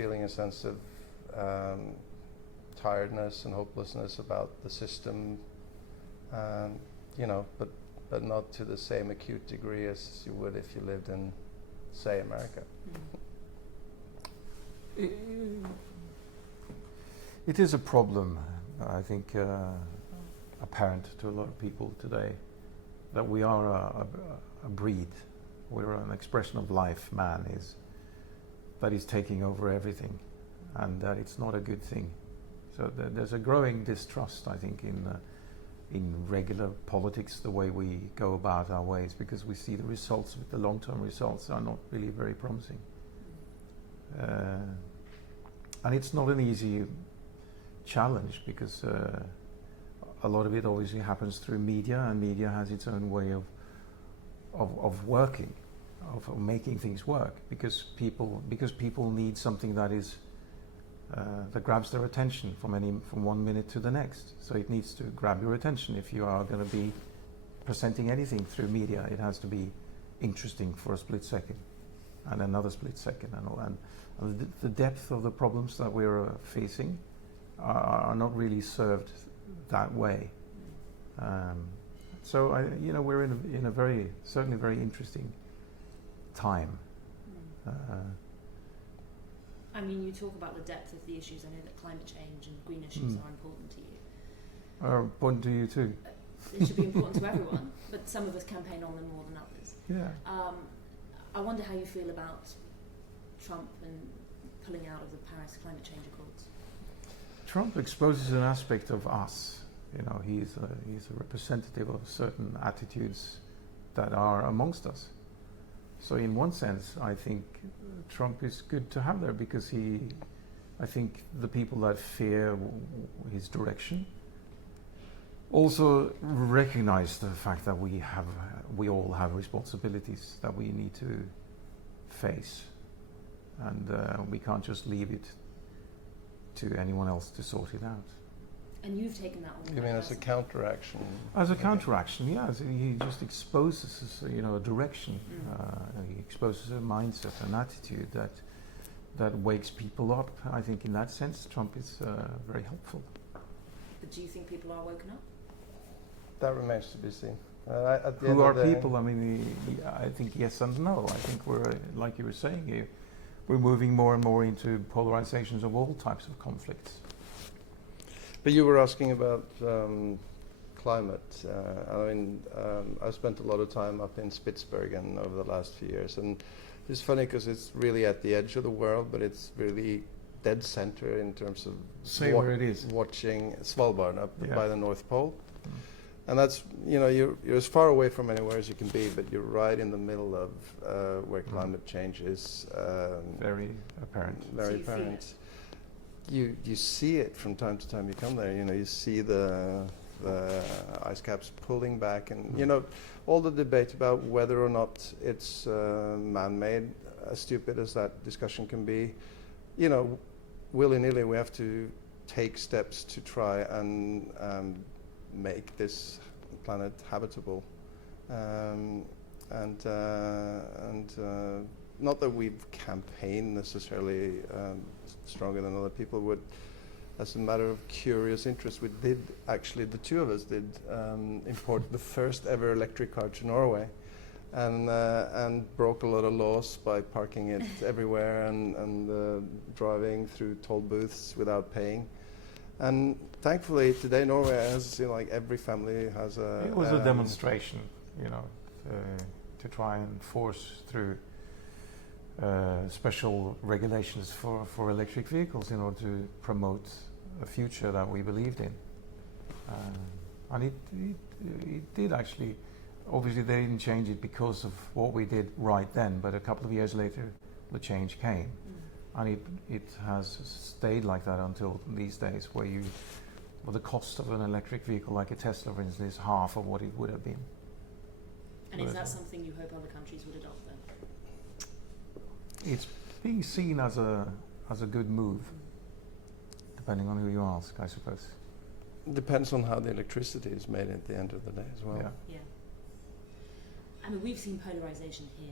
feeling a sense of tiredness and hopelessness about the system, but not to the same acute degree as you would if you lived in, say, America. It is a problem, I think, apparent to a lot of people today, that we are a breed. We're an expression of life. Man is that is taking over everything, and that it's not a good thing. So there's a growing distrust, I think, in regular politics, the way we go about our ways, because we see the results, the long-term results are not really very promising. And it's not an easy challenge, because a lot of it obviously happens through media, and media has its own way of working, of making things work, because people need something that is that grabs their attention from 1 minute to the next. So it needs to grab your attention. If you are going to be presenting anything through media, it has to be interesting for a split second, and another split second, and all. And the depth of the problems that we're facing are not really served that way. So we're in a certainly very interesting time. I mean, you talk about the depth of the issues. I know that climate change and green issues are important to you. Are important to you too. It should be important to everyone, but some of us campaign on them more than others. Yeah. I wonder how you feel about Trump and pulling out of the Paris climate change accords. Trump exposes an aspect of us. He's a representative of certain attitudes that are amongst us. So in one sense, I think Trump is good to have there, because I think the people that fear his direction also recognize the fact that we all have responsibilities that we need to face, and we can't just leave it to anyone else to sort it out. And you've taken that on. You mean as a counteraction? As a counteraction, yeah. He just exposes us, a direction. He exposes a mindset, an attitude that wakes people up. I think in that sense, Trump is very helpful. But do you think people are woken up? That remains to be seen. Who are people? I mean, I think yes and no. I think we're, like you were saying, we're moving more and more into polarizations of all types of conflicts. But you were asking about climate. I've spent a lot of time up in Spitsbergen over the last few years, and it's funny because it's really at the edge of the world, but it's really dead center in terms of where it is. Watching Svalbard up by the North Pole. And that's, you're as far away from anywhere as you can be, but you're right in the middle of where climate change is very apparent. Very apparent. You see it from time to time you come there. You see the ice caps pulling back, and all the debate about whether or not it's man-made, as stupid as that discussion can be. Willy-nilly we have to take steps to try and make this planet habitable, and not that we've campaigned necessarily stronger than other people would. As a matter of curious interest, we did actually, the two of us did import the first ever electric car to Norway, and broke a lot of laws by parking it everywhere and driving through toll booths without paying. And thankfully today Norway has, every family has a... It was a demonstration, to try and force through special regulations for electric vehicles in order to promote a future that we believed in. And it did actually, obviously they didn't change it because of what we did right then, but a couple of years later the change came. And it has stayed like that until these days, where the cost of an electric vehicle like a Tesla, for instance, is half of what it would have been. And is that something you hope other countries would adopt then? It's being seen as a good move, depending on who you ask, I suppose. Depends on how the electricity is made at the end of the day as well. Yeah. I mean, we've seen polarization here